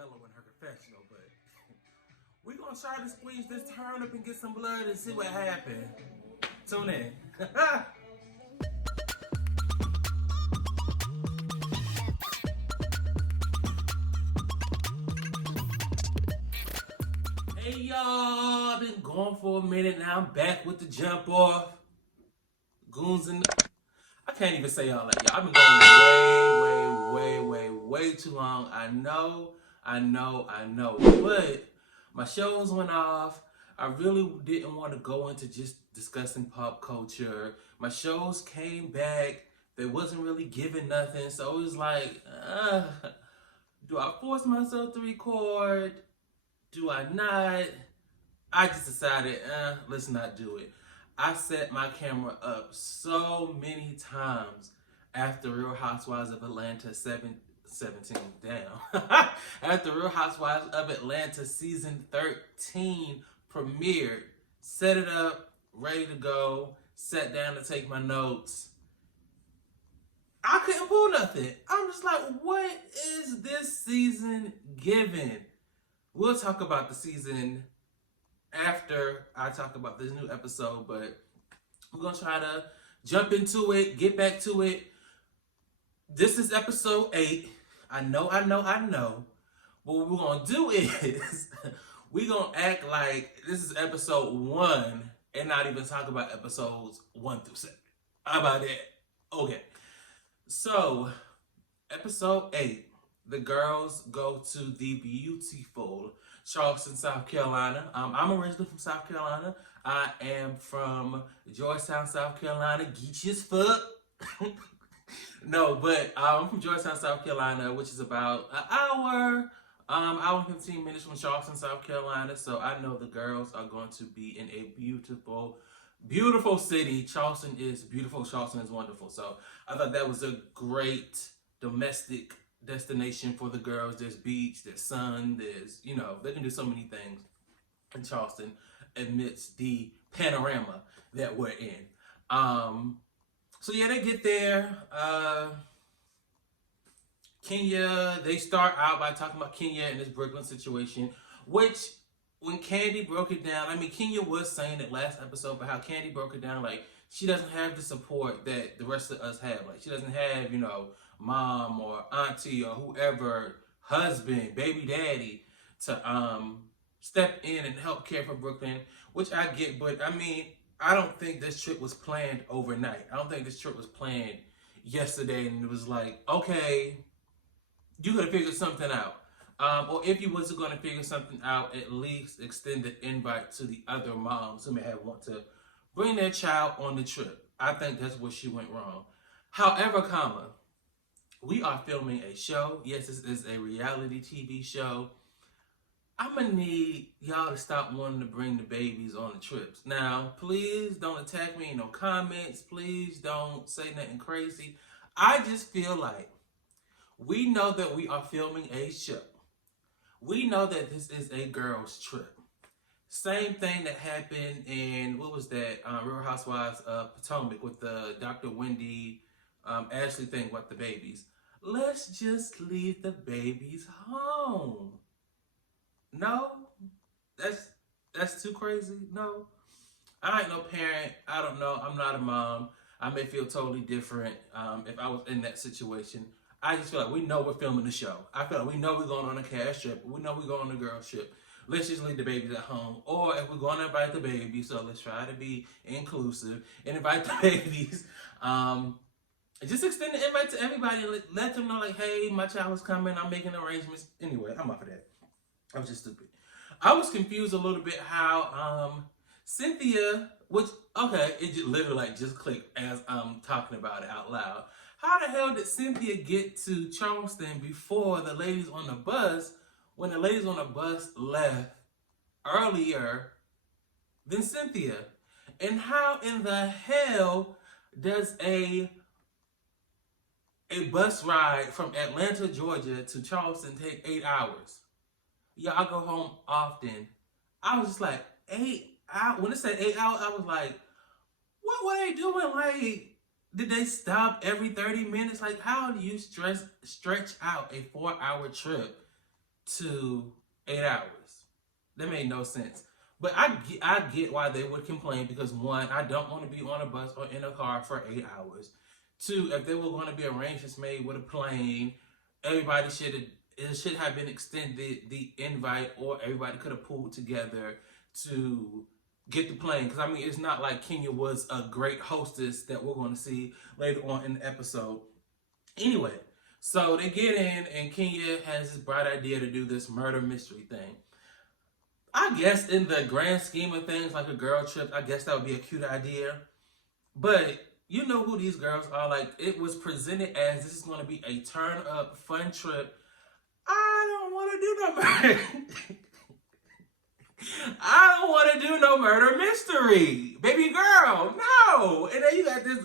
yellow in her confessional, but we're gonna try to squeeze this turnip and get some blood and see what happens. Tune in. Hey y'all, I've been gone for a minute now. I'm back with the jump off. Goons and I can't even say all that, y'all. I've been going way too long. I know. But my shows went off. I really didn't want to go into just discussing pop culture. My shows came back. They wasn't really giving nothing. So it was like, do I force myself to record? Do I not? I just decided, let's not do it. I set my camera up so many times after Real Housewives of Atlanta 17 down. After Real Housewives of Atlanta season 13 premiered, set it up, ready to go, sat down to take my notes. I couldn't pull nothing. I'm just like, what is this season giving? We'll talk about the season after I talk about this new episode, but we're going to try to jump into it, get back to it. This is episode 8. I know. But what we're going to do is we're going to act like this is episode 1 and not even talk about episodes 1 through 7. How about that? Okay. So, episode 8. The girls go to the beautiful Charleston, South Carolina. I'm originally from South Carolina. I am from Georgetown, South Carolina. Geechee as fuck. No, but I'm from Georgetown, South Carolina, which is about an hour and 15 minutes from Charleston, South Carolina. So I know the girls are going to be in a beautiful, beautiful city. Charleston is beautiful. Charleston is wonderful. So I thought that was a great domestic destination for the girls. There's beach, there's sun, there's, they can do so many things in Charleston amidst the panorama that we're in. So yeah, they get there. Kenya, they start out by talking about Kenya and this Brooklyn situation, which when Candy broke it down, Kenya was saying it last episode, but how Candy broke it down, like, she doesn't have the support that the rest of us have. Like, she doesn't have, mom or auntie or whoever, husband, baby daddy, to step in and help care for Brooklyn, which I get, but I don't think this trip was planned overnight. I don't think this trip was planned yesterday and it was like, okay, you could have figured something out. Or if you wasn't going to figure something out, at least extend the invite to the other moms who may have want to bring their child on the trip. I think that's where she went wrong. However, we are filming a show. Yes, this is a reality TV show. I'm going to need y'all to stop wanting to bring the babies on the trips. Now, please don't attack me in no comments. Please don't say nothing crazy. I just feel like we know that we are filming a show. We know that this is a girls' trip. Same thing that happened in, what was that, Real Housewives of Potomac with the Dr. Wendy, Ashley thing with the babies. Let's just leave the babies home. No? That's too crazy? No? I ain't no parent. I don't know. I'm not a mom. I may feel totally different if I was in that situation. I just feel like we know we're filming the show. I feel like we know we're going on a cash trip. We know we're going on a girl trip. Let's just leave the babies at home. Or if we're going to invite the babies, so let's try to be inclusive and invite the babies. Just extend the invite to everybody. Let them know, like, hey, my child is coming. I'm making arrangements. Anyway, I'm off of that. I was just stupid. I was confused a little bit how Cynthia, it just literally just clicked as I'm talking about it out loud. How the hell did Cynthia get to Charleston before the ladies on the bus, when the ladies on the bus left earlier than Cynthia? And how in the hell does a bus ride from Atlanta, Georgia to Charleston take 8 hours? Yeah, I go home often. I was just like, 8 hours? When it said 8 hours, I was like, what were they doing? Like, did they stop every 30 minutes? Like, how do you stretch out a 4-hour trip to 8 hours. That made no sense. But I get why they would complain because one, I don't want to be on a bus or in a car for 8 hours. Two, if they were going to be arrangements made with a plane, everybody should have been extended the invite, or everybody could have pulled together to get the plane. Because I mean, it's not like Kenya was a great hostess that we're going to see later on in the episode. Anyway, so they get in, and Kenya has this bright idea to do this murder mystery thing. I guess in the grand scheme of things, like a girl trip, I guess that would be a cute idea. But you know who these girls are. Like, it was presented as this is going to be a turn-up, fun trip. I don't want to do no murder. I don't want to do no murder mystery. Baby girl, no. And then you got this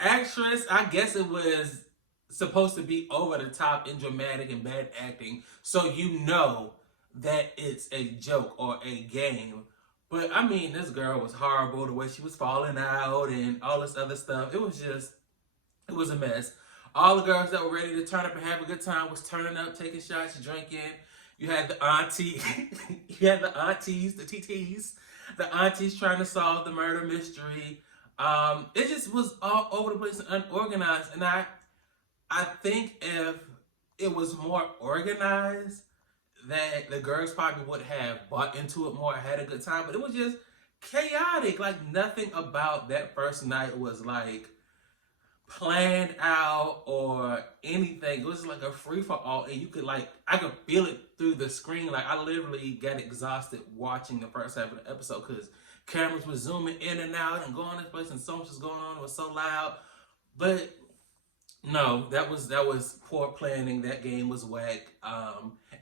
actress, I guess it was supposed to be over the top and dramatic and bad acting. So you know that it's a joke or a game. But I mean, this girl was horrible, the way she was falling out and all this other stuff. It was a mess. All the girls that were ready to turn up and have a good time was turning up, taking shots, drinking. You had the auntie, you had the aunties, the TTs, the aunties trying to solve the murder mystery. It just was all over the place and unorganized. And I think if it was more organized, that the girls probably would have bought into it more, had a good time. But it was just chaotic. Like, nothing about that first night was like planned out or anything. It was like a free-for-all, and you could I could feel it through the screen. Like, I literally got exhausted watching the first half of the episode because cameras were zooming in and out and going this place, and so much was going on. It was so loud. But no, that was poor planning. That game was whack.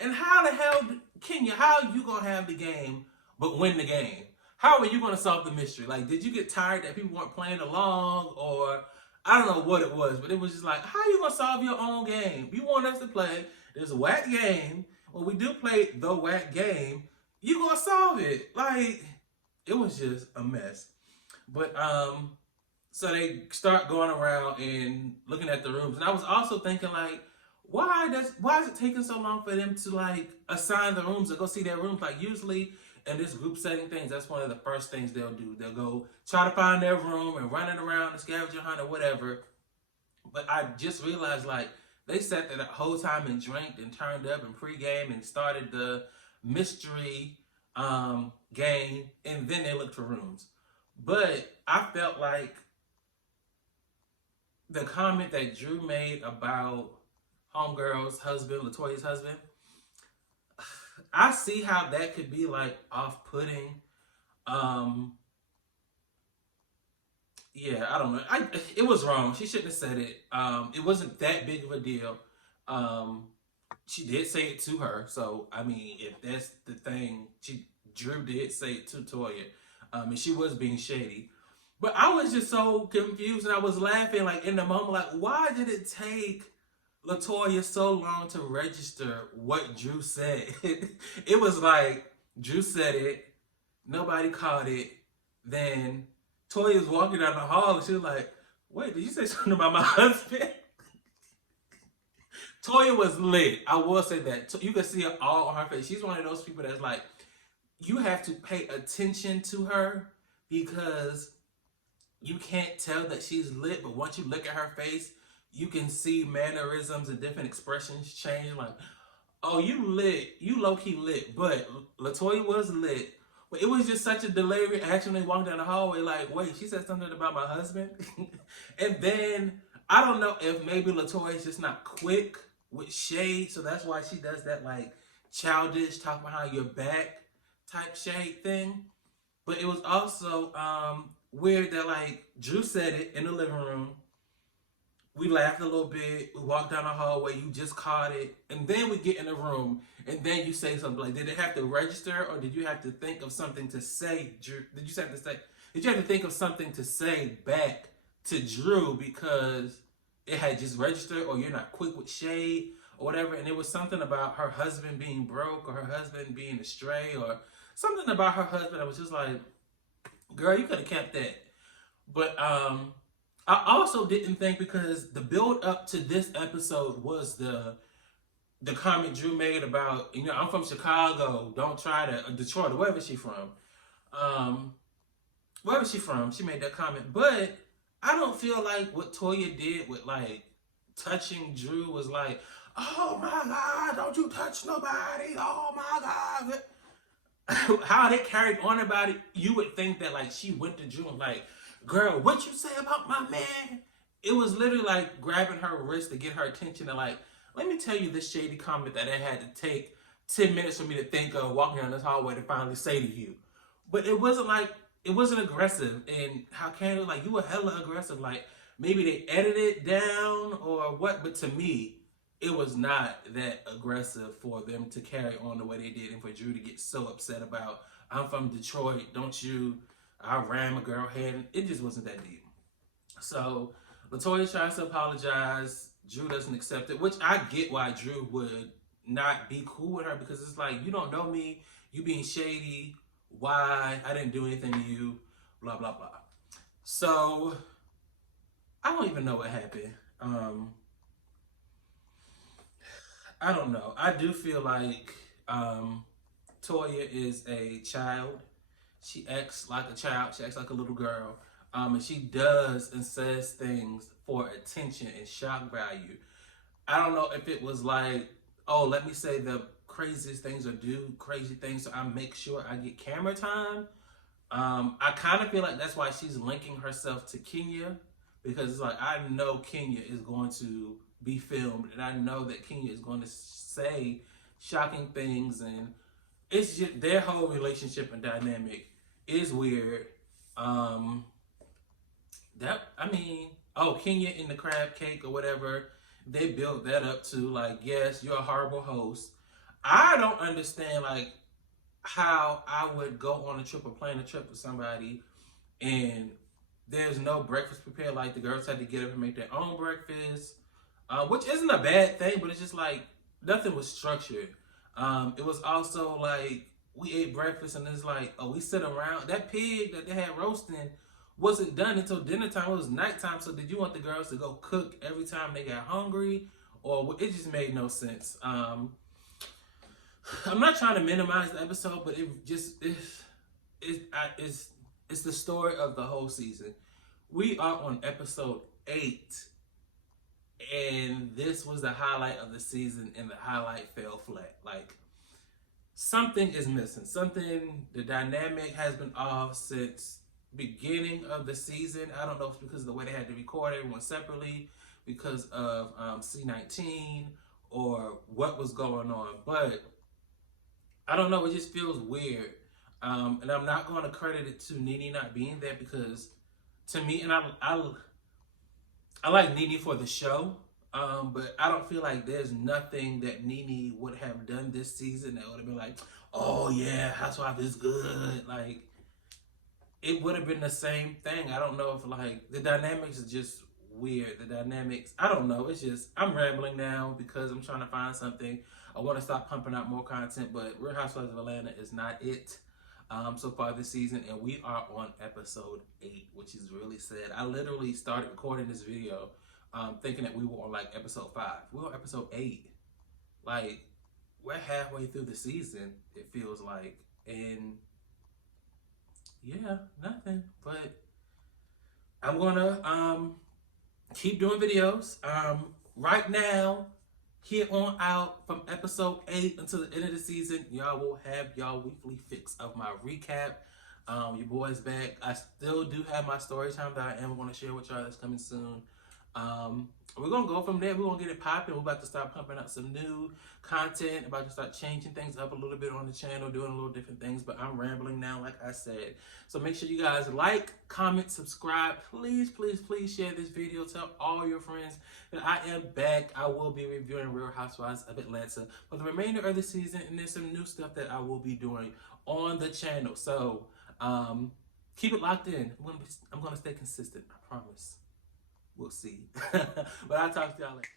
And how the hell, Kenya, how you gonna have the game but win the game? How are you gonna solve the mystery? Like, did you get tired that people weren't playing along, or I don't know what it was, but it was just like, how are you gonna solve your own game? You want us to play this whack game. When we do play the whack game, you gonna solve it. Like, it was just a mess. But so they start going around and looking at the rooms, and I was also thinking, like, why is it taking so long for them to like assign the rooms or go see their rooms? Like, usually in this group setting things, that's one of the first things they'll do. They'll go try to find their room and run it around and scavenger hunt or whatever. But I just realized, like, they sat there the whole time and drank and turned up and pregame and started the mystery game, and then they looked for rooms. But I felt like the comment that Drew made about Homegirl's husband, LaToya's husband, I see how that could be like off-putting. Yeah, I don't know. It was wrong. She shouldn't have said it. It wasn't that big of a deal. She did say it to her, so I mean, if that's the thing, Drew did say it to Toya, and she was being shady. But I was just so confused, and I was laughing like in the moment, like, why did it take LaToya so long to register what Drew said? It was like Drew said it, nobody caught it. Then Toya was walking down the hall, and she was like, "Wait, did you say something about my husband?" Toya was lit. I will say that. You can see it all on her face. She's one of those people that's like, you have to pay attention to her because you can't tell that she's lit, but once you look at her face, you can see mannerisms and different expressions change. Like, oh, you lit. You low-key lit. But LaToya was lit. But it was just such a delayed reaction. They walked down the hallway like, wait, she said something about my husband? And then, I don't know if maybe LaToya's just not quick with shade, so that's why she does that, like, childish, talk behind your back type shade thing. But it was also weird that, like, Drew said it in the living room. We laughed a little bit. We walked down the hallway. You just caught it. And then we get in the room. And then you say something. Like, did it have to register? Or did you have to think of something to say? Drew? Did you have to think of something to say back to Drew because it had just registered? Or you're not quick with shade? Or whatever. And it was something about her husband being broke. Or her husband being astray. Or something about her husband. I was just like, girl, you could have kept that. But, I also didn't think, because the build up to this episode was the the comment Drew made about, I'm from Chicago, don't try to, Detroit, or wherever she from. Wherever she from, she made that comment. But I don't feel like what Toya did with like touching Drew was like, oh my God, don't you touch nobody, oh my God. How they carried on about it, you would think that like she went to Drew and like, girl, what you say about my man? It was literally like grabbing her wrist to get her attention and like, let me tell you this shady comment that I had to take 10 minutes for me to think of walking down this hallway to finally say to you. But it wasn't like, it wasn't aggressive. And how can it, like, you were hella aggressive. Like, maybe they edited it down or what, but to me, it was not that aggressive for them to carry on the way they did and for Drew to get so upset about, I'm from Detroit, don't you, I ran my girl head. It just wasn't that deep. So LaToya tries to apologize. Drew doesn't accept it, which I get why Drew would not be cool with her, because it's like, you don't know me, you being shady, why, I didn't do anything to you, blah, blah, blah. So I don't even know what happened. I don't know. I do feel like Toya is a child. She acts like a child. She acts like a little girl. And she does and says things for attention and shock value. I don't know if it was like, oh, let me say the craziest things or do crazy things so I make sure I get camera time. I kind of feel like that's why she's linking herself to Kenya, because it's like, I know Kenya is going to be filmed and I know that Kenya is going to say shocking things, and it's just their whole relationship and dynamic is weird. Kenya in the crab cake or whatever, they built that up to like, yes, you're a horrible host. I don't understand like how I would go on a trip or plan a trip with somebody and there's no breakfast prepared. Like the girls had to get up and make their own breakfast, which isn't a bad thing, but it's just like nothing was structured. It was also like we ate breakfast and it's like, oh, we sit around. That pig that they had roasting wasn't done until dinner time. It was nighttime. So did you want the girls to go cook every time they got hungry? Or it just made no sense. I'm not trying to minimize the episode, but it's the story of the whole season. We are on episode 8, and this was the highlight of the season, and the highlight fell flat. Like, something is missing. The dynamic has been off since beginning of the season. I don't know if it's because of the way they had to record everyone separately, because of C-19, or what was going on, but I don't know, it just feels weird. And I'm not going to credit it to Nene not being there, because to me, and I like Nene for the show, but I don't feel like there's nothing that Nene would have done this season that would have been like, oh yeah, Housewife is good. Like, it would have been the same thing. I don't know if like the dynamics is just weird. The dynamics, I don't know. It's just, I'm rambling now because I'm trying to find something. I want to stop pumping out more content, but Real Housewives of Atlanta is not it so far this season, and we are on episode 8, which is really sad. I literally started recording this video thinking that we were on like episode 5. We're on episode 8. Like, we're halfway through the season, it feels like, and yeah, nothing. But I'm gonna keep doing videos. Right now, here on out, from episode 8 until the end of the season, y'all will have y'all weekly fix of my recap. Your boy's back. I still do have my story time that I am going to share with y'all that's coming soon. We're going to go from there. We're going to get it popping. We're about to start pumping out some new content, about to start changing things up a little bit on the channel, doing a little different things, but I'm rambling now, like I said. So make sure you guys like, comment, subscribe. Please, please, please share this video. Tell all your friends that I am back. I will be reviewing Real Housewives of Atlanta for the remainder of the season, and there's some new stuff that I will be doing on the channel. So keep it locked in. I'm gonna stay consistent, I promise. We'll see. But I'll talk to y'all later.